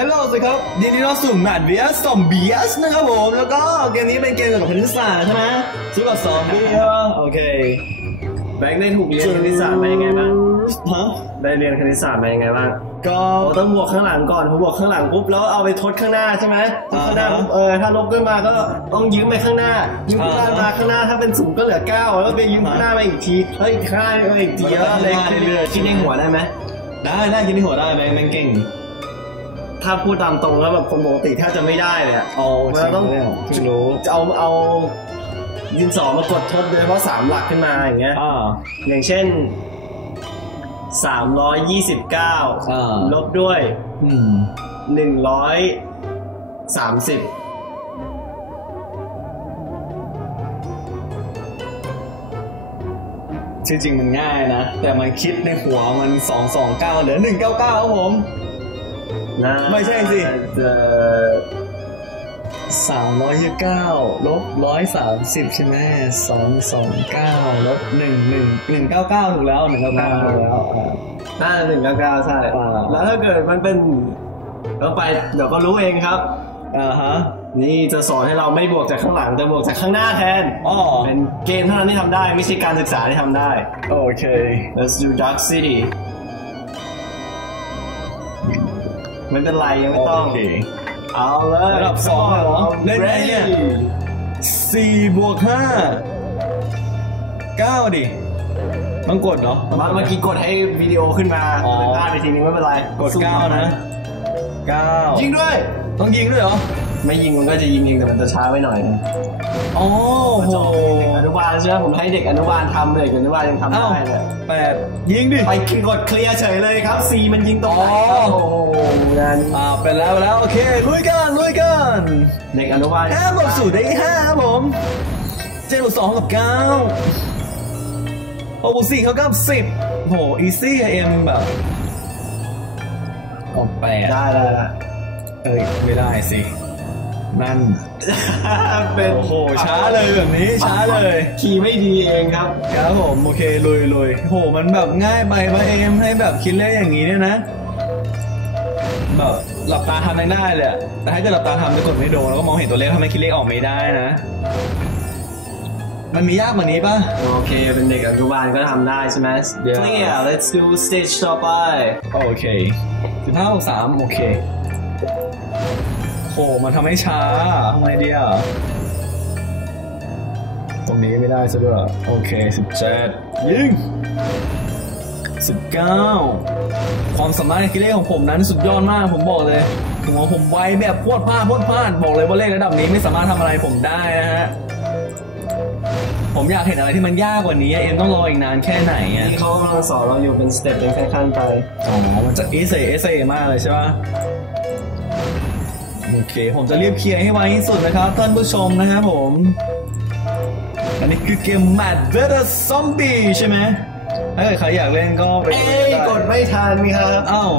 ฮัลโหลสวัสดีครับยินดีต้อนรับสู่แมทเบียสซอมบี้สนะครับผม แล้วก็เกมนี้เป็นเกมเกี่ยวกับคณิตศาสตร์ใช่ไหมสู้กับซอมบี้โอเค แบงค์ได้ถูกเรียนคณิตศาสตร์มายังไงบ้างฮะได้เรียนคณิตศาสตร์มายังไงบ้างก็เราต้องบวกข้างหลังก่อนพอบวกข้างหลังปุ๊บแล้วเอาไปทดข้างหน้าใช่ไหมทดข้างหน้าอ่าฮะปุ๊บเออถ้าลบขึ้นมาก็ต้องยืมไปข้างหน้า ยืมข้างหน้าอ่าฮะมาข้างหน้าถ้าเป็นศูนย์ก็เหลือเก้าแล้วไปยืมข้างหน้ามาอีกทีเฮ้ยข้างหน้ามาอีกทีมันก็แล้วไปเลยข้างหน้าเรื่อยๆคิดในหัวได้ไหมได้ได้ยินที่หัวได้แบงค์แบงค์เก่ง ถ้าพูดตามตรงแล้วแบบคนปกติแทบจะไม่ได้เลยอะโอ้มันต้องจริงเนี่ยเพิ่งรู้จะเอาเอาดินสอมากดทดโดยเฉพาะสามหลักขึ้นมาอย่างเงี้ย อ่า อย่างเช่น329อ่าลบด้วย อืม130 จริงๆมันง่ายนะ แต่มันคิดในหัวมัน229เหลือ199ครับผม นะไม่ใช่สิเอ่อ329ลบ130ใช่ไหม229ลบ1 1 199ถูกแล้ว199ถูกแล้วอ่าน่าจะหนึ่งเก้าเก้าใช่อ่าแล้วถ้าเกิดมันเป็นก็ไปเดี๋ยวก็รู้เองครับอ่าฮะนี่จะสอนให้เราไม่บวกจากข้างหลังแต่บวกจากข้างหน้าแทนอ๋อเป็นเกมเท่านั้นที่ทำได้ไม่ใช่การศึกษาที่ทำได้ โอเค Let's do Dark City ไม่เป็นไรยังไม่ต้อง โอเค เอาเลยระดับสองเหรอเล่นไงเนี่ย สี่บวกห้าเก้าดิต้องกดเนาะมาเมื่อกี้กดให้วิดีโอขึ้นมาอ๋อ พลาดไปทีนึงไม่เป็นไรกดเก้านะเก้ายิงด้วย ต้องยิงด้วยเหรอ ไม่ยิงมันก็จะยิงเองแต่มันจะช้าไปหน่อยอ๋อโหอนุบาลใช่ไหมผมให้เด็กอนุบาลทำเลยเด็กอนุบาลยังทำเอ้าได้เลยแปดยิงดิไปกดเคลียร์เฉยเลยครับ C มันยิงตรงไหนอ๋อครับโอ้โหงานอ่าไปแล้วไปแล้วโอเคลุยกันลุยกันเด็กอนุบาลห้าบวกศูนย์ได้ห้าครับผมเจ็ดบวกสองกับเก้าหกบวกสี่เขากับสิบโหอีซี่เอ็มแบบโอ้แปดได้ได้ได้เอ้ยไม่ได้สิ นั่น เป็นโอ้โหช้าเลยแบบนี้ช้าเลยคีย์ไม่ดีเองครับครับผมโอเคลุยลุยโหมันแบบง่ายไปปะเอมให้แบบคิดเลขอย่างนี้เนี่ยนะแบบหลับตาทำยังได้เลยอะแต่ถ้าเกิดหลับตาทำจะกดไม่โดนแล้วก็มองเห็นตัวเลขทำให้คิดเลขออกไม่ได้นะ มันมียากกว่านี้ปะโอเค เป็นเด็กอนุบาลก็ทำได้ใช่ไหม Yeah. Clear let's do stage ต่อไปโอเคสิบห้าสามโอเค โหมันทำให้ช้าทำไงดีอะตรงนี้ไม่ได้ซะด้วย โอเคสิบเจ็ดยิงสิบเก้าความสามารถในคิดเลขของผมนั้นสุดยอดมากผมบอกเลยหัวผมไวแบบพรวดพลาดพรวดพลาดบอกเลยว่าเลขระดับนี้ไม่สามารถทำอะไรผมได้นะฮะผมอยากเห็นอะไรที่มันยากกว่านี้ เอ็มต้องรออีกนานแค่ไหนอะที่เขากำลังสอนเราอยู่เป็นสเต็ปเป็นขั้นๆไป อ๋อ มันจะเอเซเอเซมากเลยใช่ปะโอ เค ผมจะรีบเคลียร์ให้ไวที่สุดนะครับท่านผู้ชมนะครับผม อันนี้คือเกม Mad Better Zombie ใช่ไหมถ้าเกิดใครอยากเล่นก็ไปเอ้ยกดไม่ทันครับอ้าว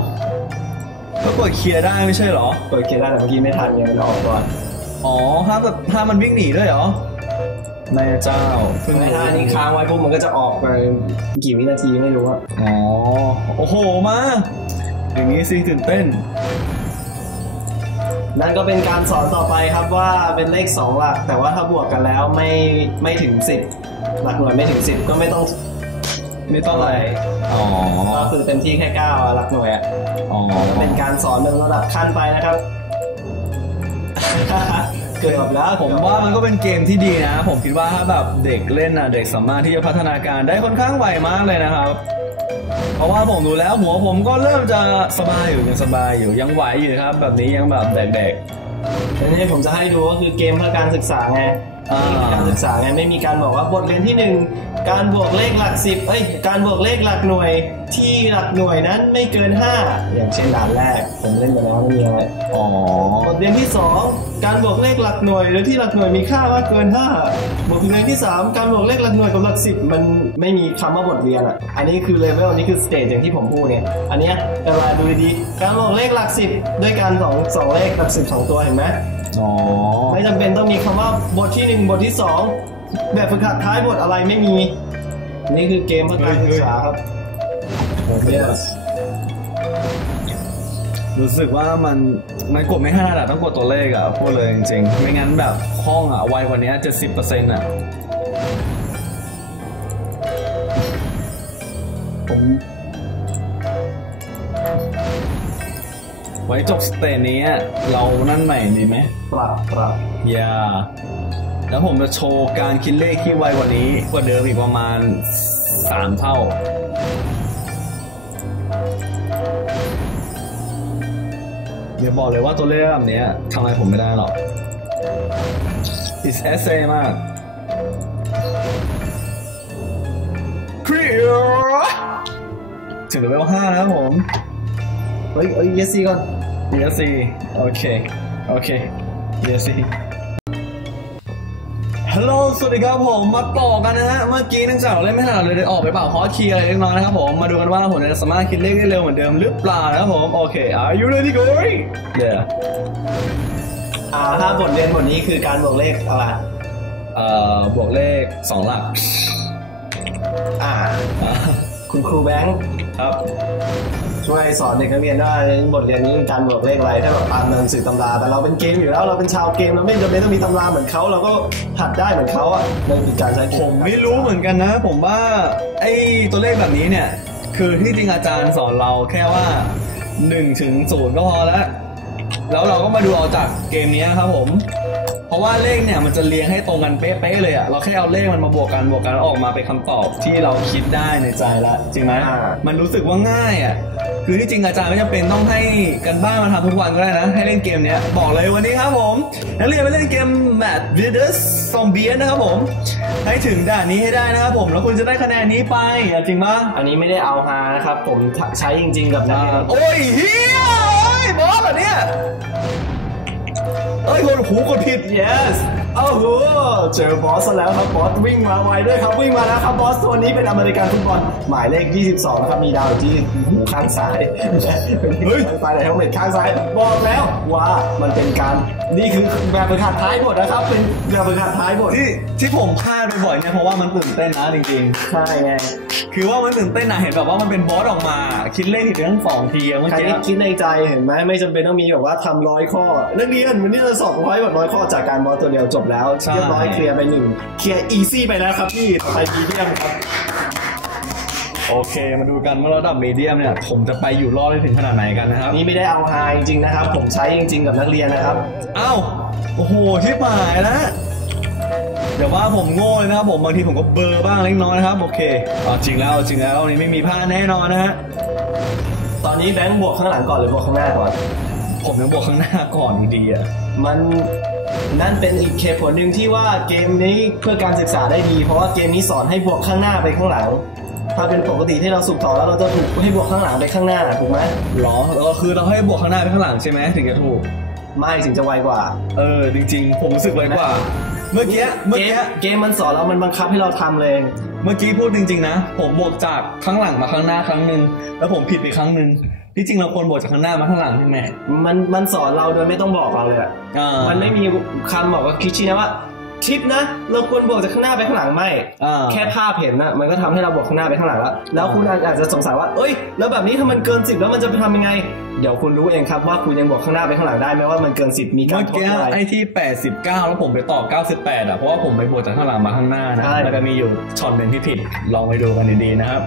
ก็กดเคลียร์ได้ไม่ใช่เหรอ กดเคลียร์ได้แต่เมื่อกี้ไม่ทันไงมันออกก่อน อ๋อห้ามแบบห้ามมันวิ่งหนีด้วยเหรอแม่เจ้าเพิ่งไม่ทันนี่ค้างไว้ปุ๊บมันก็จะออกไปกี่วินาทีไม่รู้อะอ๋อ โอ้โห มา อย่างนี้สิตื่นเต้น นั่นก็เป็นการสอนต่อไปครับว่าเป็นเลขสองหลัก แต่ว่าถ้าบวกกันแล้วไม่ไม่ถึงสิบหลักหน่วยไม่ถึงสิบก็ไม่ต้อง ไม่ต้องอะไรอ๋อก็คือเต็มที่แค่เก้าอะหลักหน่วยอะอ๋อเป็นการสอนเป็นระดับขั้นไปนะครับเกือบแล้วผมว่ามันก็เป็นเกมที่ดีนะ ผมคิดว่าถ้าแบบเด็กเล่นนะเด็กสามารถที่จะพัฒนาการได้ค่อนข้างไวมากเลยนะครับ เพราะว่าผมดูแล้วหัวผมก็เริ่มจะสบายอยู่ยังสบายอยู่ยังไหวอยู่ครับ แบบนี้ยังแบบแดกๆทีนี้ผมจะให้ดูก็คือเกมเพื่อการศึกษาไงการศึกษาไงไม่มีการบอกว่าบทเรียนที่หนึ่งการบวกเลขหลักสิบเอ้ยการบวกเลขหลักหน่วยที่หลักหน่วยนั้นไม่เกิน 5 อย่างเช่นด่านแรกผมเล่นไปแล้วไม่มีอะไรๆอ๋อบทเรียนที่ 2 การบวกเลขหลักหน่วยหรือที่หลักหน่วยมีค่ามากเกิน 5 บทเรียนที่ 3 การบวกเลขหลักหน่วยกับหลักสิบมันไม่มีคำว่าบทเรียนอะอันนี้คือเลเวลอันนี้คือสเตจอย่างที่ผมพูดเนี่ยอันเนี้ยเวลาดูดีๆการบวกเลขหลักสิบด้วยการสองสองเลขหลักสิบสองตัวเห็นไหม อ๋อไม่จำเป็นต้องมีคำว่าบทที่หนึ่งบทที่สองแบบฝึกหัดท้ายบทอะไรไม่มี นี่คือเกมเพื่อการศึกษาครับ Yes รู้สึกว่ามันมันกดไม่ถนัดอะต้องกดตัวเลขอะพูดเลยจริงๆ ไม่งั้นแบบห้องอะไวกว่านี้เจ็ดสิบเปอร์เซ็นต์อะผม ไว้จบสเตจนี้อะเรานั่นใหม่ดีไหมปรับปรับอย่าแล้วผมจะโชว์การคิดเลขที่ไวกว่านี้กว่าเดิมอีกประมาณสามเท่า เดี๋ยวบอกเลยว่าตัวเลขแบบเนี้ยทำอะไรผมไม่ได้หรอก is essay มากเคลียร์ถึงเลเวลห้านะครับผม เฮ้ยเฮ้ยเยสซี่ก่อน yes โอเค โอเค yes ฮัลโหลสวัสดีครับผม มาต่อกันนะฮะ เมื่อกี้เนื่องจากเราเล่นไม่ถนัดเลยเลยออกไปเปล่าฮอตคีย์อะไรเล็กน้อยนะครับผม มาดูกันว่าผมจะสามารถคิดเลขได้เร็วเหมือนเดิมหรือเปล่านะครับผม โอเค are you ready going yeah อ่าถ้าบทเรียนบทนี้คือการบวกเลขอะไรเอ่อบวกเลขสองหลัก อ่าอ่า คุณครูแบงค์ครับ ช่วยสอนเด็กนักเรียนได้บทเรียนนี้คือการบวกเลขอะไรถ้าแบบตามหนังสือตำรา แต่เราเป็นเกมอยู่แล้วเราเป็นชาวเกมเราไม่จำเป็นต้องมีตำราเหมือนเขาเราก็หัดได้เหมือนเขาอะนั่นคือการใช้เกผมไม่รู้เหมือนกันนะ ผมว่าไอ้ตัวเลขแบบนี้เนี่ย คือที่จริงอาจารย์สอนเราแค่ว่า1ถึง0ก็พอแล้ว แล้วเราก็มาดูเอาจากเกมนี้ครับผมเพ ราะว่าเลขเนี่ยมันจะเรียงให้ตรงกันเป๊ะๆเลยอะเราแค่เอาเลขมันมาบวกกันบวกกันแล้วออกมาเป็นคำตอบที่เราคิดได้ในใจละจริงไหมมันรู้สึกว่าง่ายอะคือที่จริงอาจารย์ไม่จำเป็นต้องให้กันบ้านมาทำทุกวันก็ได้นะ ให้เล่นเกมเนี้ยบอกเลยวันนี้ครับผมนักเรียนไปเล่นเกม Mad v i d u s Zombie นะครับผม ให้ถึงด่านนี้ให้ได้นะครับผมแล้วคุณจะได้คะแนนนี้ไปอะจริงปะอันนี้ไม่ได้เอาฮานะครับผมใช้จริง ๆ กับนักอ่าเรียนโอ้ยเฮีย เอ้ยคนหูกดผิด yes โอ้โหเจอบอสซะแล้วครับบอสวิ่งมาไวด้วยครับวิ่งมาแล้วครับบอสตัวนี้เป็นอเมริกันฟุตบอลหมายเลข 22 นะครับมีดาวอยู่ที่หูข้างซ้ายเฮ้ยข้างซ้ายในเฮลเมตข้างซ้ายบอกแล้วว่ามันเป็นการนี่คือแบบฝึกหัดท้ายบทนะครับ เป็นแบบฝึกหัดท้ายบทที่ที่ผมพลาดบ่อยๆเนี่ยเพราะว่ามันตื่นเต้นนะจริงใช่ไงๆคือว่ามันตื่นเต้นนะเห็นแบบว่ามันเป็นบอสออกมา คิดเลขผิดไปทั้งสองทีอะเมื่อใครกี้ที่คิดในใจเห็นไหมไม่จำเป็นต้องมีแบบว่าทำร้อยข้อนักเรียนวันนี้เราสอบร้อยแบบร้อยข้อจากการบอสตัวเดียวจบแล้วเรียบร้อยเคลียร์ไปหนึ่งเคลียร์อีซี่ไปแล้วครับพี่ต่อไปมีเดียมครับ โอเค มาดูกันว่าระดับมีเดียมเนี่ย ผมจะไปอยู่รอดได้ถึงขนาดไหนกันนะครับ นี่ไม่ได้เอาไฮจริงๆนะครับ ผมใช้จริง ๆ กับนักเรียนนะครับ อ้าวโอ้โหที่หายแล้วเดี๋ยวว่าผมโง่เลยนะครับผมบางทีผมก็เบลอร์บ้างเล็กน้อยนะครับ โอเคเอาจริงแล้วเอาจริงแล้ววันนี้ไม่มีพลาดแน่นอนนะฮะตอนนี้แบงค์บวกข้างหลังก่อนหรือบวกข้างหน้าก่อน ผมยังบอกข้างหน้าก่อนอยู่ดีอะมันนั่นเป็นอีกเหตุผลหนึ่งที่ว่าเกมนี้เพื่อการศึกษาได้ดี เพราะว่าเกมนี้สอนให้บวกข้างหน้าไปข้างหลัง ถ้าเป็นปกติที่เราสุกต่อแล้วเราจะถูกให้บวกข้างหลังไปข้างหน้าถูกไหมหรอแล้วก็คือเราให้บวกข้างหน้าไปข้างหลังใช่ไหมถึงจะถูก ไม่ถึงจะไวกว่า เออจริง ๆ ผมรู้สึกไวกว่า เมื่อกี้เมื่อเกกี้มเกมมันสอนเรามันบังคับให้เราทำเลยเมื่อกี้พูดจริง ๆ นะ ผมบวกจากข้างหลังมาข้างหน้าครั้งหนึ่งแล้วผมผิดไปครั้งหนึ่ง ที่จริงเราควรบวกจากข้างหน้ามาข้างหลังใช่ไหมมันมันสอนเราโดยไม่ต้องบอกเราเลยอะอ่ามันไม่มีคำบอกว่าคิดชี้นะว่าทิปนะ เราควรบวกจากข้างหน้าไปข้างหลังไม่อ่าแค่ภาพเห็นนะมันก็ทำให้เราบวกข้างหน้าไปข้างหลังแล้ว แล้วคุณอาจจะสงสัยว่า เอ้ย แล้วแบบนี้ถ้ามันเกินสิบแล้วมันจะไปทำยังไง เดี๋ยวคุณรู้เองครับว่าคุณยังบวกข้างหน้าไปข้างหลังได้ไหมว่ามันเกินสิบมีการเมื่อทดกี้อะไรไอ้ที่89แล้วผมไปตอบ98อะเพราะว่าผมไปบวกจากข้างหลังมาข้างหน้านะใช่แล้วก็มีอยู่ช็อตหนึ่งที่ผิดลองไปดูกันดีๆนะครับ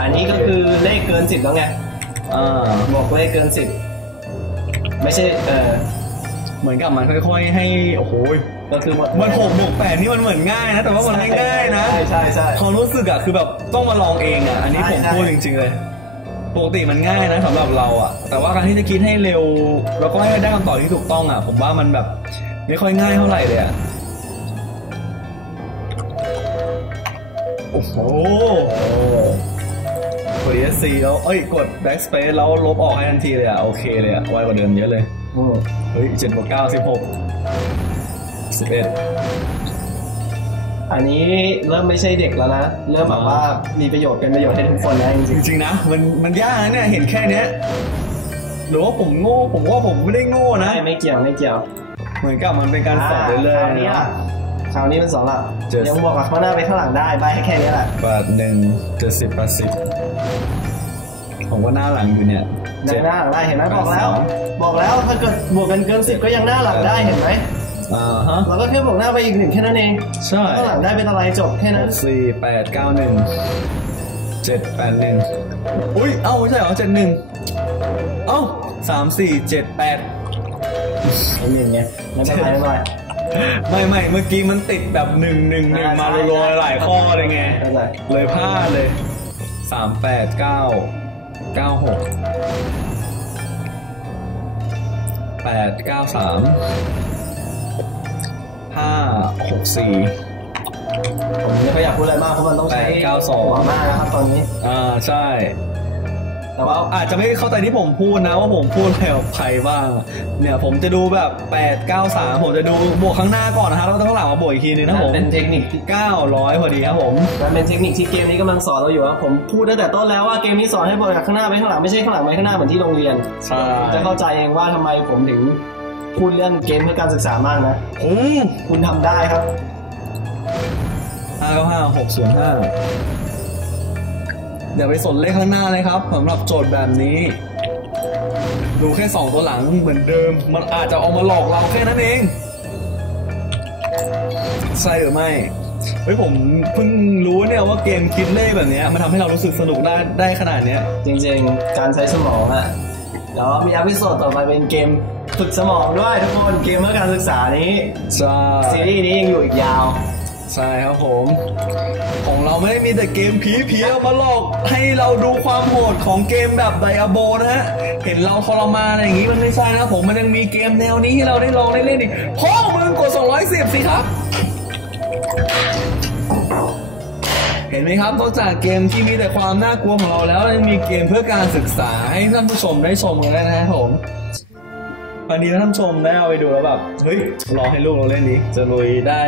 อันนี้ก็คือเลขเกินสิบแล้วไง อ่าบอกเลขเกินสิบไม่ใช่เออเหมือนกับมันค่อยๆ ให้โอ้โหก็คือมันหกบวกแปดนี่มันเหมือนง่ายนะ แต่ว่ามันไม่ง่ายนะใช่ใช่ใช่ความรู้สึกอะคือแบบต้องมาลองเองอะอันนี้ใช่ผมใช่พูดจริงๆเลยปกติมันง่ายนะสำหรับเราอะแต่ว่าการที่จะคิดให้เร็ว แล้วก็ให้ได้คำตอบที่ถูกต้องอะผมว่ามันแบบไม่ค่อยง่ายเท่าไหร่เลยอะโอ้โห กด ESC แล้วเอ้ยกด backspace แล้วลบออกให้ทันทีเลยอะโอเคเลยอะไวกว่าเดิมเยอะเลยอืมเฮ้ยเจ็ดบวกเก้าสิบหกสิบเอ็ดอันนี้เริ่มไม่ใช่เด็กแล้วนะ เริ่มแบบว่ามีประโยชน์เป็นประโยชน์ให้ทุกคนนะจจริงริงๆนะ มันมันยากนะเนี่ยเห็นแค่เนี้ยหรือว่าผมโง่ผมว่าผมไม่ได้โง่ๆนะ ไม่ไม่เกี่ยวไม่เกี่ยว เหมือนกับมันเป็นการสอนเรื่อยคราวๆนี้นะ ล่ะคราวนี้มันสองหลัก Just ยังบอกกับข้างหน้าไปข้างหลังได้ใบให้แค่นี้แหละ บาทหนึ่งเจ็ดสิบแปดสิบผม ว่าหน้าหลังอยู่เนี่ยยังหน้าหลังได้เห็นไหมบอกแล้ว บอกแล้วถ้าเกิดบวกกันเกินสิบก็ยังหน้าหลังได้เห็นไหมอ่าฮะเราก็แค่บวกหน้าไปอีกหนึ่งแค่นั้นเองใช่ข้างหลังได้เป็นอะไรจบแค่นั้นสี่แปดเก้าหนึ่งเจ็ดแปดหนึ่งอุ้ยเอ้าไม่ใช่เหรอเจ็ดหนึ่งเอ้าสามสี่เจ็ดแปดเป็นอย่างเงี้ยไม่เป็นไรไม่เป็นไรไม่ไม่เมื่อกี้มันติดแบบหนึ่งหนึ่งหนึ่งมารัวๆหลายข้อเลยไงไม่เป็นไรเลยพลาดเลยสามแปดเก้า เก้าหกแปดเก้าสามห้าหกสี่ผมไม่ค่อยอยากพูดอะไรมากเพราะมันต้องใช้แปดเก้าสอง หัวมากนะครับตอนนี้ อ่า ใช่ แต่ว่าอาจจะไม่เข้าใจที่ผมพูดนะว่าผมพูดแผ่วไผ่บ้างเนี่ยผมจะดูแบบ8 9 3ผมจะดูบวกข้างหน้าก่อนนะฮะแล้วก็ข้างหลังมาบวกอีกทีนึงนะผมเป็นเทคนิคที่900พอดีครับผมมันเป็นเทคนิคที่เกมนี้กำลังสอนเราอยู่ครับผมพูดตั้งแต่ต้นแล้วว่าเกมนี้สอนให้บวกจากข้างหน้าไปข้างหลังไม่ใช่ข้างหลังไปข้างหน้าเหมือนที่โรงเรียนจะเข้าใจเองว่าทำไมผมถึงพูดเรื่องเกมเพื่อการศึกษามากนะคุณทำได้ครับ5 9 5 6 0 5 อย่าไปสนเลขข้างหน้าเลยครับสำหรับโจทย์แบบนี้ ดูแค่สองตัวหลังเหมือนเดิม มันอาจจะเอามาหลอกเราแค่นั้นเอง ใช่หรือไม่เฮ้ยผมเพิ่งรู้เนี่ยว่าเกมคิดเลขแบบนี้มันทำให้เรารู้สึกสนุกได้ได้ขนาดเนี้ย จริงๆ การใช้สมองอะแล้วมีอพิโซดต่อไปเป็นเกมฝึกสมองด้วยทุกคนเกมเพื่อการศึกษานี้ซีรีส์นี้ยังอยู่อีกยาว ใช่ครับผม ของเราไม่ได้มีแต่เกมผีผีเอามาหลอกให้เราดูความโหดของเกมแบบไดอาโบนะฮะ เห็นเราทรมานอะไรอย่างงี้มันไม่ใช่นะผมมันยังมีเกมแนวนี้ให้เราได้ลองได้เล่นอีกพ่อมึงกด 210 สิครับ เห็นไหมครับนอกจากเกมที่มีแต่ความน่ากลัวของเราแล้วยังมีเกมเพื่อการศึกษาให้ท่านผู้ชมได้ชมกันด้วยนะครับผม วันนี้ท่านผู้ชมได้เอาไปดูแล้วแบบเฮ้ยลองให้ลูกเราเล่นนี้ จะลุยได้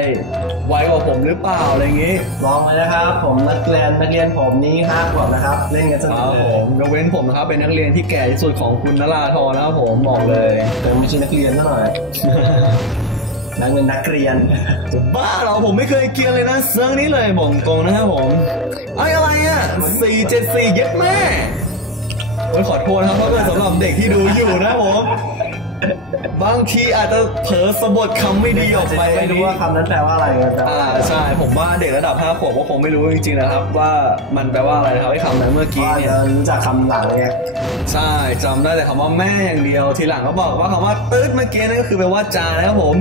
ไวกว่าผมหรือเปล่าอะไรอย่างงี้ลองเลยนะครับ ผมนักเรียนนักเรียนผมนี้ห้าขวบนะครับ เล่นกันสคนุรักบเลผยมยกเว้นผมนะครับ เป็นนักเรียนที่แก่ที่สุดของคุณนราธรนะครับผมบอกเลย แต่ไม่ใช่นักเรียนซะหน่อยนักเป็นนักเรียนจะบ้าเหรอผมไม่เคยเกียนเลยนะเซิร์งนี้เลยบอกตรงนะครับผมไอ้อะไรอะสี่เจ็ดสี่เย็ดแม่โอ้ยขอโทษนะครับเพราะเกิดสำหรับเด็กที่ดูอยู่นะครับผม บางทีอาจจะเผลอสะบดคำไม่ดีออกไปไม่รู้ว่าคำนั้นแปลว่าอะไรกันแต่อ่าใช่ผมว่าเด็กระดับ5ขวบก็คงไม่รู้จริงๆนะครับ ว่ามันแปลว่าอะไรนะครับไอ้คำนั้นเมื่อกี้ว่าเนี่ยจะรู้จักคำหลังไงใช่จำได้แต่คำว่าแม่อย่างเดียวทีหลังก็บอกว่าคำว่าตืดเมื่อกี้นั่นก็คือแปลว่าจานนะครับผม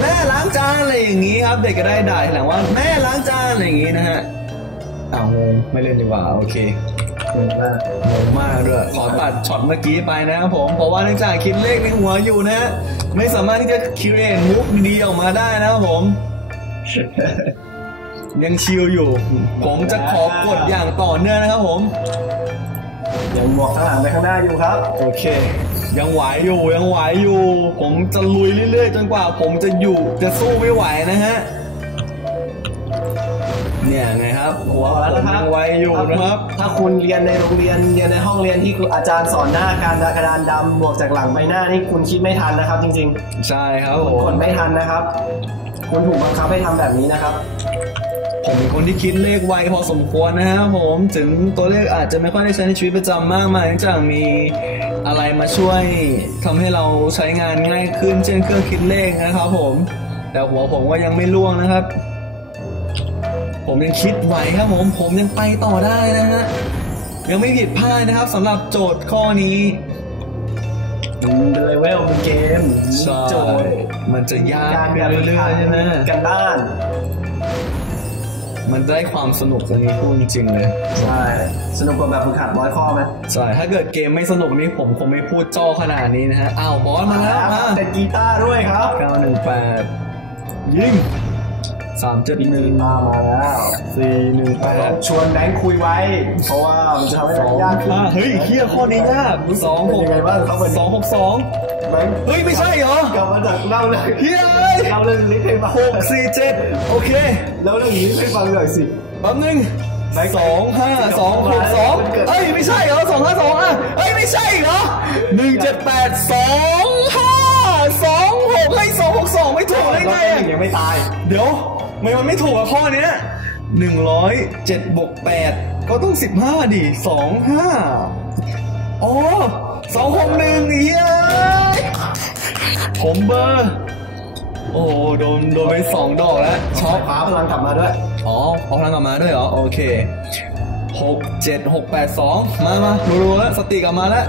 แม่ล้างจานอะไรอย่างนี้ครับ เด็กก็ได้ด่าทีหลังว่าแม่ล้างจานอะไรอย่างนี้นะฮะอ้าวงงไม่เล่นดีกว่าโอเคถูกมาก งงมากด้วยขอตัดช็อตเมื่อกี้ไปนะครับผมเพราะว่าเนื่องจากคิดเลขในหัวอยู่นะฮะไม่สามารถที่จะคิดเองมุกดีๆออกมาได้นะครับผม ยังชิลอยู่ ผมจะขอกดอย่างต่อเนื่องนะครับผม ยังบวกข้างหลังไปข้างหน้าอยู่ครับ โอเค ยังไหวอยู่ยังไหวอยู่ ผมจะลุยเรื่อยๆ จนกว่า ผมจะอยู่จะสู้ไม่ไหวนะฮะ เนี่ยไงครับหัวบอกแล้วผมนะครับยังไหวอยู่นะครับ ถ้าคุณเรียนในโรงเรียนเรียนในห้องเรียนที่ครูอาจารย์สอนหน้าการกระดานดำบวกจากหลังใบหน้านี่คุณคิดไม่ทันนะครับ จริงใช่ครับๆผคุณมกดไม่ทันนะครับ คุณถูกบังคับให้ทำแบบนี้นะครับผมเป็นคนที่คิดเลขไวพอสมควรนะฮะผมถึงตัวเลขอาจจะไม่ค่อยได้ใช้ในชีวิตประจำมากมายเนื่องจากมีอะไรมาช่วยทำให้เราใช้งานง่ายขึ้น เช่นเครื่องคิดเลขนะครับผม แต่หัวผมก็ยังไม่ล่วงนะครับ ผมยังคิดไหวครับผม ผมยังไปต่อได้นะฮะ ยังไม่ผิดพลาดนะครับสำหรับโจทย์ข้อนี้เลเวลเป็นเกมใช่โจทย์มันจะยากการขึ้แบบนเรื่อยๆใช่ไหมกันบ้าน มันได้ความสนุกตรงนี้พูดจริงๆเลย ใช่ สนุกกว่าแบบฝึกหัดร้อยข้อไหมใช่ ถ้าเกิดเกมไม่สนุกนี่ผมคงไม่พูดจ้อขนาดนี้นะฮะ อ้าวบอสมาแล้วมาเป็นกีตาร์ด้วยครับเก้าหนึ่งแปดยิง สามเจ็ดหนึ่งมามาแล้วสี่หนึ่งแปดชวนแบงค์คุยไว้ เพราะว่ามันจะทำให้สเราองยากขึ้นห้าเฮ้ยเฮียข้อนี้ยากสองหเป็นกยังไงบ้างเขาเป็นสองหกสองแบงค์เฮ้ย ไม่ใช่เหรอกลับมาจากเล่าเรื่องเฮียเอ้ยเล่าเรื่องลิฟต์ให้ฟังหกสี่เจ็ดโอเคแล้วเรื่องนี้ให้ฟังหน่อยสิแป๊บนึงไหนสองห้าสองหกสองเอ้ยไม่ใช่เหรอสองห้าสองอะเอ้ยไม่ใช่เหรอหนึ่งเจ็ดแปดสองห้าสองห กเฮ้ยสองหกสองไม่ถูกได้ไงอะยังไม่ตาย เดี๋ยวไม่มันไม่ถูกกับข้อเนี้ยหนึ่งร้อยเจ็ดบวกแปดก็ต้องสิบห้าดิสองห้าอ๋อสองหกหนึ่งเย้ยผมเบอร์โอ้โหโดนโดนไปสองดอกแล้วช็อปฟ้าพลังกลับมาด้วย อ๋อเอาพลังกลับมาด้วยเหรอ โอเคหกเจ็ดหกแปดสองมามารัวๆแล้วสติกลับมาแล้ว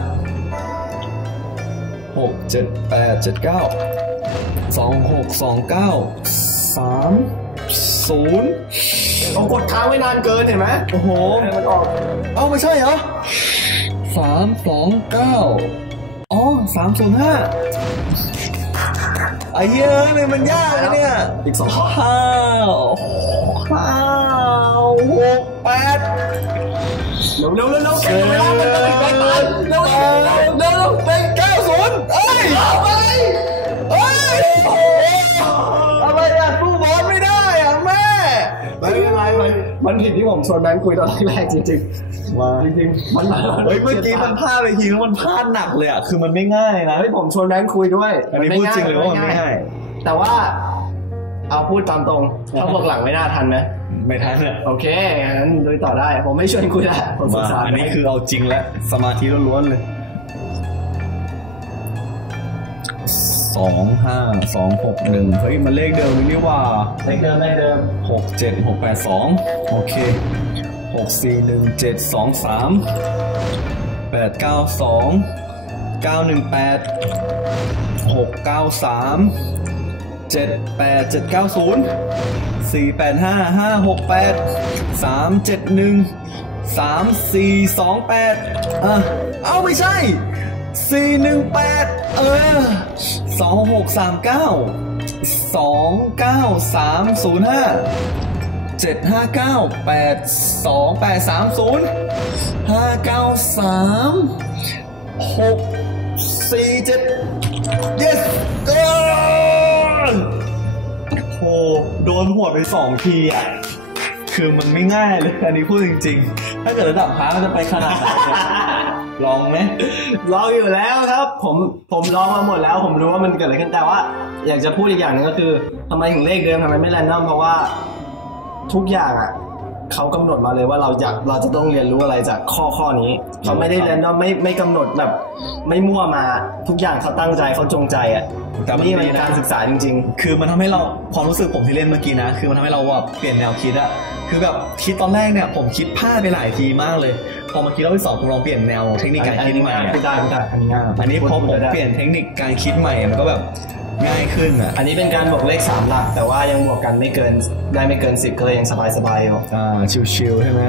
หกเจ็ดแปดเจ็ดเก้า สองหกสองเก้าสามศูนย์เรากดค้างไว้นานเกินเห็นไหมโอ้โหให้มันออกเอ้าไม่ใช่เหรอสามสองเก้าอ๋อสามศูนย์ห้าไอ้เหี้ยอะมันมันยากนะเนี่ย อีกสองห้าห้าหกแปดเร็วเร็วเร็วเร็วเจ็เร็วดเวลามันจะถึงแบงค์ตันเร็ว ผิดที่ผมชวนแบงค์คุยตอนแรกๆจริงมาๆจริงๆมันเฮ้ยเมื่อกี้มันพลาดไปทีแล้วมันพลาดหนักเลยอะคือมันไม่ง่ายนะเฮ้ยผมชวนแบงค์คุยด้วยอันนี้พูดจริงเลยว่ามันไม่ง่ายแต่ว่าเอาพูดตามตรงถ้าบวกหลังไม่น่าทันไหมไม่ทันอะโอเคงั้นดูต่อได้ ผมไม่ชวนคุยละผมสงมาสารอันนี้คือเอาจริงแล้วสมาธิล้วนๆเลย สองห้าสองหกหนึ่งเฮ้ยมันเลขเดิมเลยนี่หว่าเลขเดิมเลขเดิมหกเจ็ดหกแปดสองโอเคหกสี่หนึ่งเจ็ดสองสามแปดเก้าสองเก้าหนึ่งแปดหกเก้าสามเจ็ดแปดเจ็ดเก้าศูนย์สี่แปดห้าห้าหกแปดสามเจ็ดหนึ่งสามสี่สองแปดอะ เอ้าไม่ใช่สี่หนึ่งแปดเออ สองหกสามเก้าสองเก้าสามศูนย์ห้าเจ็ดห้าเก้าแปดสองแปดสามศูนย์ห้าเก้าสามหกสี่เจ็ด yes เออโหโดนหัวไปสองทีอะ คือมันไม่ง่ายเลย อันนี้พูดจริง ๆ ถ้าเกิดระดับพาร์ทมันจะไปขนาดไหน ลองไหมลองอยู่แล้วครับ ผมผมลองมาหมดแล้ว ผมรู้ว่ามันเกิดอะไรขึ้นแต่ว่า อยากจะพูดอีกอย่างหนึงก็คือทำไมถึงเลขเดิมทำไมไม่แรนดอมเพราะว่าทุกอย่างอะเขากำหนดมาเลยว่าเราอยากเราจะต้องเรียนรู้อะไรจากข้อข้อนี้เขาไม่ได้แรนดอมไม่ไม่กำหนดแบบ ไม่มั่วมาทุกอย่างเขาตั้งใจเขาจงใจอะแต่มันนี่มันดีนะการศึกษาจริงคือมันทำให้เราความรู้สึกผมที่เล่นเมื่อกี้นะ คือมันทำให้เราแบบเปลี่ยนแนวคิดอะ คือแบบคิดตอนแรกเนี่ยผมคิดพลาดไปหลายทีมากเลย พอมาคิดรอบที่สองผมลองเปลี่ยนแนวเทคนิคๆการคิดใหม่อะพูดได้พูดได้อันนี้ง่ายอันนี้พอผมพูดได้เปลี่ยนเทคนิคการคิดใหม่มันก็แบบง่ายขึ้นอะอันนี้เป็นการบวกเลขสามหลัก แต่ว่ายังบวกกันไม่เกินได้ไม่เกินสิบก็เลยยังสบายสบายๆอยู่อ่าชิวๆใช่ไหม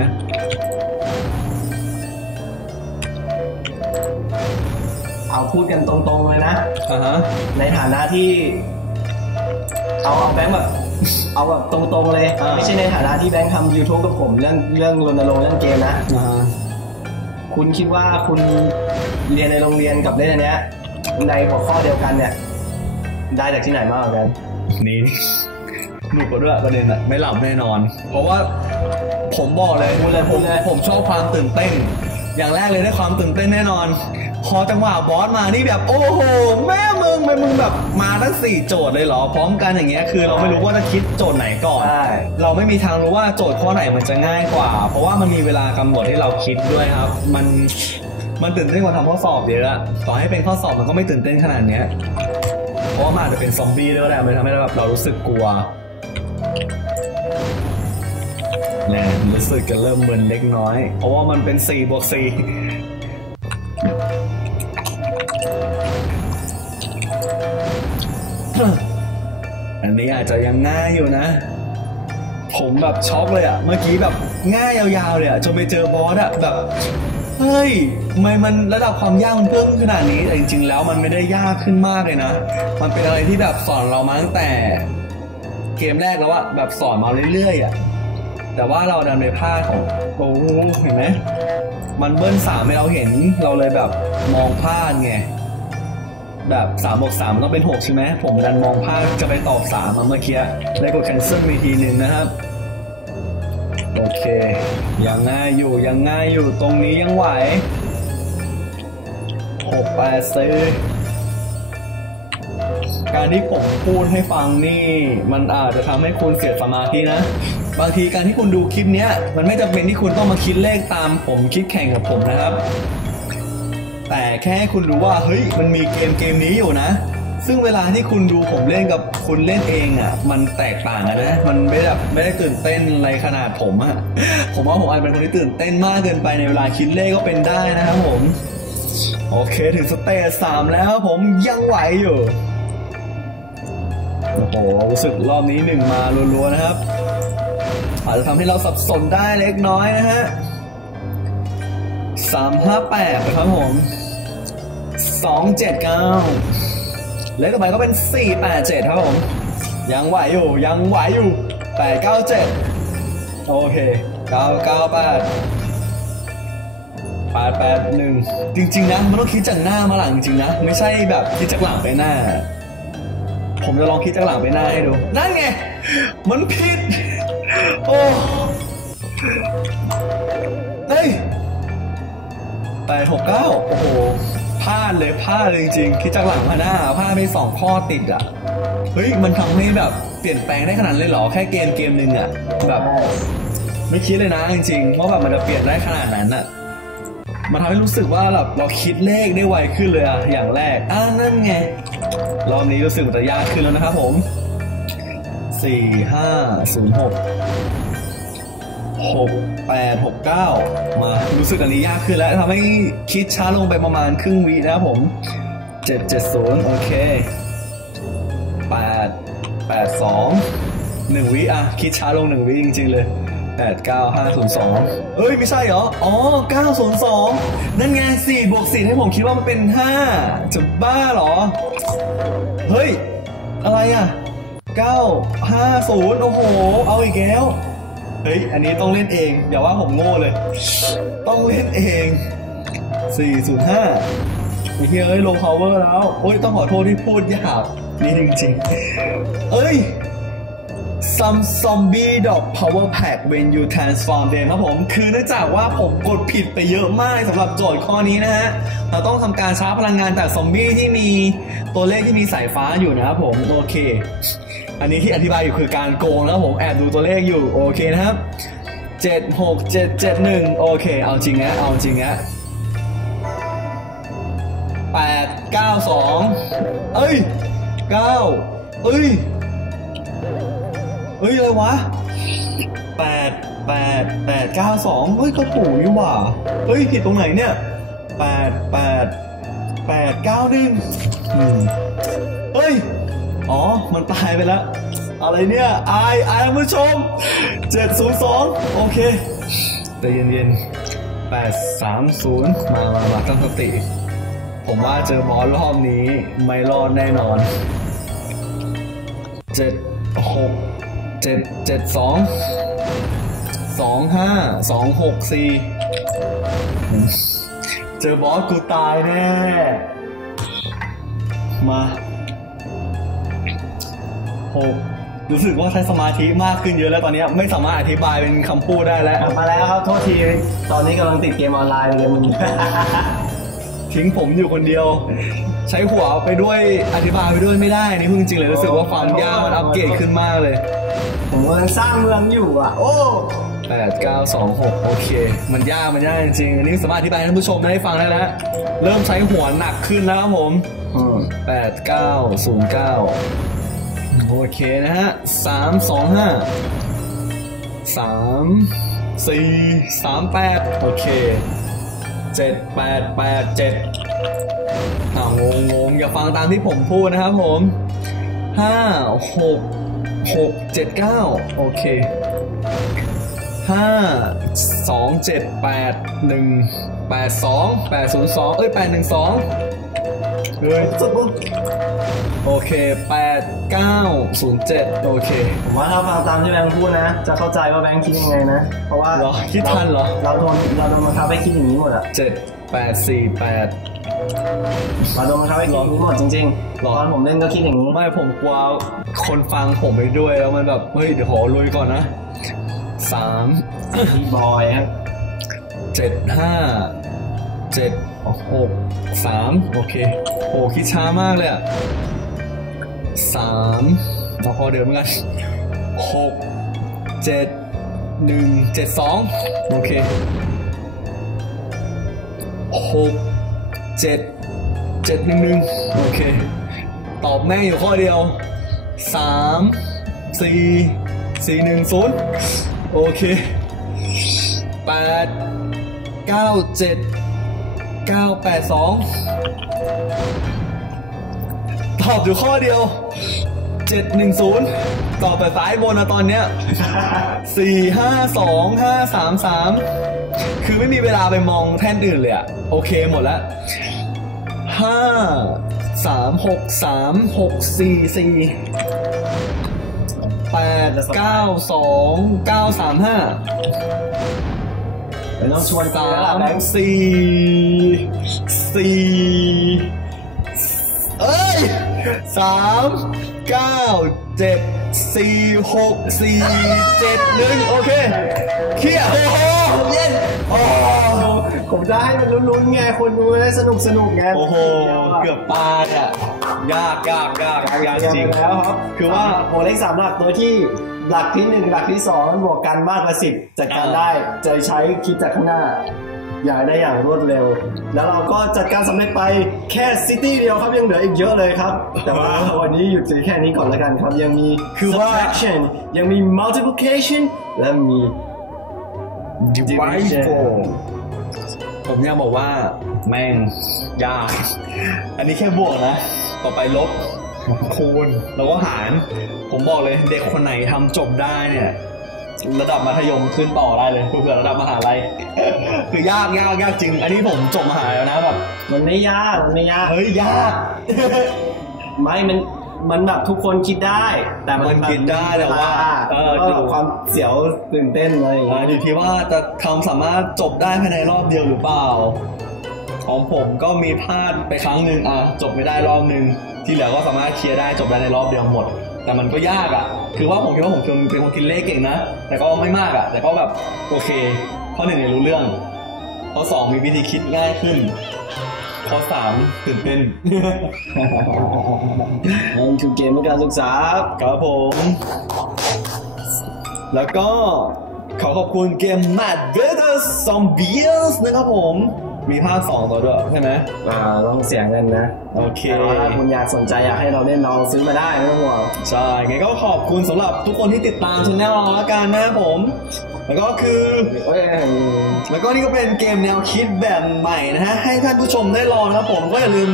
เอาพูดกันตรงๆเลยนะอ่าฮะในฐานะที่ เอาเอาแบงค์แบบ เอาแบบตรงๆเลย อ่า ไม่ใช่ในฐานะที่แบงค์ทำ YouTube กับผมเรื่องเรื่องรณรงค์เรื่องเกมนะ อ่าคุณคิดว่าคุณเรียนในโรงเรียนกับเล่นอันเนี้ยในหัวข้อเดียวกันเนี่ย ได้จากที่ไหนมากกว่ากันนี่หนุกกว่าด้วยประเด็นอะไม่หลับแน่นอน เพราะว่าผมบอกเลยพูดเลยผพูมดเลยผมชอบความตื่นเต้น อย่างแรกเลยได้ความตื่นเต้นแน่นอน พอจังหวะบอสมานี่แบบโอ้โห แม่ มึงไปมึงแบบมาทั้งสี่โจทย์เลยเหรอ พร้อมกันอย่างเงี้ยคือเราไม่รู้ว่าจะคิดโจทย์ไหนก่อน ใช่ เราไม่มีทางรู้ว่าโจทย์ข้อไหนมันจะง่ายกว่า เพราะว่ามันมีเวลากำหนดให้เราคิดด้วยครับ มันมันตื่นเต้นกว่าทำข้อสอบเยอะอะต่อให้เป็นข้อสอบมันก็ไม่ตื่นเต้นขนาดเนี้ยเพราะว่ามันอาจจะเป็นซอมบี้ด้วยแหละมันทำให้เราแบบเรารู้สึกกลัวแน่รู้สึกจะเริ่มมึนเล็กน้อย เพราะว่ามันเป็น4บวก4 อันนี้อาจจะยังง่ายอยู่นะ ผมแบบช็อกเลยอะเมื่อกี้แบบง่ายยาวๆเลยอะจนไปเจอบอสอะแบบเฮ้ยทำไมมันระดับความยากมันเพิ่มขึ้นขนาดนี้แต่จริงๆ แล้วมันไม่ได้ยากขึ้นมากเลยนะ มันเป็นอะไรที่แบบสอนเรามาตั้งแต่ เกมแรกแล้วอะแบบสอนมาเรื่อยๆอะแต่ว่าเราดันไปพลาดของโอ้โหเห็นไหมมันเบิ้ลสามให้เราเห็นเราเลยแบบมองพลาดไง แบบสามบวกสามต้องเป็นหกใช่ไหม ผมดันมองพลาดจะไปตอบสามมาเมื่อกี้ได้กด cancel ไปทีหนึ่งนะครับ โอเคยังง่ายอยู่ยังง่ายอยู่ตรงนี้ยังไหวหกแปดซื้อการที่ผมพูดให้ฟังนี่ มันอาจจะทำให้คุณเสียสมาธินะ บางทีการที่คุณดูคลิปเนี้ย มันไม่จำเป็นที่คุณต้องมาคิดเลขตามผมคิดแข่งกับผมนะครับ แต่แค่ให้คุณรู้ว่าเฮ้ยมันมีเกมเกมนี้อยู่นะ ซึ่งเวลาที่คุณดูผมเล่นกับคุณเล่นเองอะ มันแตกต่างกันนะ มันไม่แบบไม่ได้ตื่นเต้นอะไรขนาดผมอะ ผมว่าผมอาจจะเป็นคนที่ตื่นเต้นมากเกินไปในเวลาคิดเลขก็เป็นได้นะครับผม โอเคถึงสเตจสามแล้วผมยังไหวอยู่ โอ้โหรู้สึกรอบนี้หนึ่งมารัวๆนะครับ อาจจะทำให้เราสับสนได้เล็กน้อยนะฮะสามห้าแปดนะครับผม สองเจ็ดเก้าเลขต่อไปก็เป็นสี่แปดเจ็ดครับผม ยังไหวอยู่ ยังไหวอยู่แปดเก้าเจ็ดโอเคเก้าเก้าแปดแปดแปดหนึ่งจริง ๆ นะ มันต้องคิดจากหน้ามาหลังจริงๆนะ ไม่ใช่แบบคิดจากหลังไปหน้า ผมจะลองคิดจากหลังไปหน้าให้ดู นั่นไง มันผิด โอ้เฮ้ยแปดหกเก้าโอ้โห พลาดเลยพลาดเลยจริงๆคิดจากหลังมาหน้าพลาดไปสองข้อติดอะเฮ้ยมันทำให้แบบเปลี่ยนแปลงได้ขนาดเลยเหรอแค่เกมเกมหนึ่งอะแบบไม่คิดเลยนะจริงๆว่าแบบมันจะเปลี่ยนได้ขนาดนั้นอะมันทำให้รู้สึกว่าแบบเราคิดเลขได้ไวขึ้นเลยอะอย่างแรกอ่านั่นไงรอบนี้รู้สึกมันจะยากขึ้นแล้วนะครับผมสี่ห้าศูนย์หก หกแปดหกเก้ามา รู้สึกอันนี้ยากขึ้นแล้วทำให้คิดช้าลงไปประมาณครึ่งวินะครับผมเจ็ดเจ็ดศูนย์โอเคแปดแปดสองหนึ่งวิอะคิดช้าลงหนึ่งวิจริง ๆ เลยแปดเก้าห้าศูนย์สองเอ้ย ไม่ใช่เหรอ อ๋อเก้าศูนย์สองนั่นไงสี่บวกสี่ให้ผมคิดว่ามันเป็นห้าจะบ้าเหรอ เฮ้ย อะไรอะ 950 โอ้โห เอาอีกแล้ว เฮ้ย อันนี้ต้องเล่นเอง อย่าว่าผมโง่เลย ต้องเล่นเอง 405มีเฮียเอ้ย low power แล้ว โอ้ย ต้องขอโทษที่พูดหยาบนี่จริงๆ เอ้ย some zombie dog power pack when you transform them ครับผม คือเนื่องจากว่าผมกดผิดไปเยอะมากสำหรับโจทย์ข้อนี้นะฮะ เราต้องทำการชาร์จพลังงานจากซอมบี้ที่มีตัวเลขที่มีสายฟ้าอยู่นะครับผม โอเค อันนี้ที่อธิบายอยู่คือการโกงแล้วผมแอบดูตัวเลขอยู่โอเคนะครับ7 6 7 7 1โอเค เอาจริงนะเอาจริงนะ8 9 2เอ้ย9เอ้ยเฮ้ยอะไรวะแปดแปดแปดเก้าสองเฮ้ยก็ถูกนี่หว่าเฮ้ยผิดตรงไหนเนี่ยแปดแปดแปดเก้าหนึ่งเฮ้ย อ๋อ มันตายไปแล้ว อะไรเนี่ย อาย อายผู้ชมเจ็ดศูนย์สองโอเคแต่เย็นๆแปดสามศูนย์มามามาตั้งสติ ผมว่าเจอบอสรอบนี้ไม่รอดแน่นอนเจ็ดหกเจ็ดเจ็ดสองสองห้าสองหกสี่เจอบอสกูตายแน่ มา หกรู้สึกว่าใช้สมาธิมากขึ้นเยอะแล้วตอนนี้ไม่สามารถอธิบายเป็นคำพูดได้แล้ว กลับมาแล้วครับโทษที ตอนนี้กำลังติดเกมออนไลน์เลยมึง ทิ้งผมอยู่คนเดียว ใช้หัวไปด้วยอธิบายไปด้วยไม่ได้นี่พูดจริงๆเลยรู้สึกว่าความยากมันอัปเกรดขึ้นมากเลย ผมกำลังสร้างเมืองอยู่อะ โอ้แปดเก้าสองหกโอเค มันยากมันยากจริงๆอันนี้สามารถอธิบายให้ท่านผู้ชมได้ฟังได้แล้วเริ่มใช้หัวหนักขึ้นแล้วครับผม อืมแปดเก้าศูนย์เก้า โอเคนะฮะสามสองห้าสามสี่สามแปดโอเคเจ็ดแปดแปดเจ็ดอ่างงงงอย่าฟังตามที่ผมพูดนะครับผมห้าหกหกเจ็ดเก้าโอเคห้าสองเจ็ดแปดหนึ่งแปดสองแปดศูนย์สองเอ้ยแปดหนึ่งสองเฮ้ยสุดปุ๊บ โอเคแปดเก้าศูนย์เจ็ดโอเค ผมว่าถ้าฟังตามที่แบงค์พูดนะ จะเข้าใจว่าแบงค์คิดยังไงนะ เพราะว่าเหรอคิดทันเหรอ เราโดนเราโดนบังคับให้คิดอย่างนี้หมดอะเจ็ดแปดสี่แปดเราโดนบังคับให้คิดอย่างนี้หมดจริงหรอๆตอนผมเล่นก็คิดอย่างนี้ ไม่ผมกลัวคนฟังผมไปด้วยแล้วมันแบบ เฮ้ยเดี๋ยวขอลุยก่อนนะสามพี่บอยครับเจ็ดห้าเจ็ดหกสามโอเคโอ้คิดช้ามากเลยอะ สามเราพอเดิมเหมือนกันหกเจ็ดหนึ่งเจ็ดสองโอเคหกเจ็ดเจ็ดหนึ่งหนึ่งโอเค ตอบแม่อยู่ข้อเดียวสามสี่สี่หนึ่งศูนย์โอเคแปดเก้าเจ็ดเก้าแปดสอง ตอบอยู่ข้อเดียวเจ็ดหนึ่งศูนย์ตอบไปซ้ายบนนะตอนเนี้ยสี่ห้าสองห้าสามสามคือไม่มีเวลาไปมองแท่นอื่นเลยอะโอเคหมดแล้วห้าสามหกสามหกสี่สี่แปดเก้าสองเก้าสามห้าไม่ต้องชวนกันสาแล้วล่ะมแบงค์สี่สี่เอ้ย สามเก้าเจ็ดสี่หกสี่เจ็ดหนึ่งโอเคเคลียร์โอ้โหเย็นโอ้โหผมจะให้มันลุ้นๆไงคนดูได้สนุกสนุกๆไงโอ้โหเกือบตายอะยากยากยากยากจริงแล้วครับคือว่าโอ้เลขสามหลักโดยที่หลักที่หนึ่งหลักที่สองมันบวกกันมากกว่าสิบจัดการได้จะใช้คิดจากข้างหน้าอ ย่างได้อย่างรวดเร็ว แล้วเราก็จัดการสำเร็จไปแค่ซิตี้เดียวครับยังเหลืออีกเยอะเลยครับ แต่ว่าวันนี้หยุดแค่นี้ก่อนแล้วกันครับ ยังมีคือว่า subtraction ยังมี multiplication และมี divide four ผมยังบอกว่าแม่งยาก อันนี้แค่บวกนะ ต่อไปลบคูณแล้วก็หาร ผมบอกเลยเด็กคนไหนทำจบได้เนี่ย ระดับมัธยมขึ้นต่อได้เลยเผื่อระดับมหาลัยคือยากยากยากจริง อันนี้ผมจบมหาลัยแล้วนะแบบมันไม่ยากมันไม่ยากเฮ้ยยากไม่มันมันแบบทุกคนคิดได้ แต่มันมันคิดได้แต่ว่าเออแล้วก็แบบความเสียวตื่นเต้นอะไรอย่างอ่าเงี้ยอยู่ที่ว่าจะทำสามารถจบได้ภายในรอบเดียวหรือเปล่า ของผมก็มีพลาดไปครั้งหนึ่งอะจบไม่ได้รอบหนึ่งที่เหลือก็สามารถเคลียร์ได้จบได้ในรอบเดียวหมด แต่มันก็ยากอะ คือว่าผมคิดว่าผมเป็นคนคิดเลขเก่งนะ แต่ก็ไม่มากอะ แต่ก็แบบโอเค ข้อหนึ่งเนี่ยรู้เรื่อง ข้อสองมีวิธีคิดง่ายขึ้น ข้อสามตื่นเต้นนั่นคือเกมเพื่อการศึกษาครับผม แล้วก็ขอขอบคุณเกม Mad Better Zombies นะครับผม มีภาคสองต่อด้วยใช่ไหมอ่าต้องเสียเงินนะโอเคแต่ว่าถ้าคุณอยากสนใจอยากให้เราเล่นลองซื้อมาได้ไม่ต้องห่วงใช่ไงก็ขอบคุณสำหรับทุกคนที่ติดตามช anel เราละกันนะครับผม แล้วก็คือ เอ้ยแล้วก็นี่ก็เป็นเกมแนวคิดแบบใหม่นะฮะ ให้ท่านผู้ชมได้ลองนะครับผมก็อย่าลืม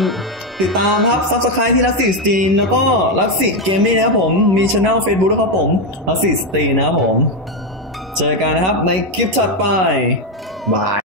ติดตามครับ Subscribe ที่รักสิสตรีนแล้วก็รักสิเกมนี่นะครับผมมีช anel Facebook ด้วยครับผมรักสิสตรีนนะครับผม เจอกันนะครับในคลิปถัดไป บาย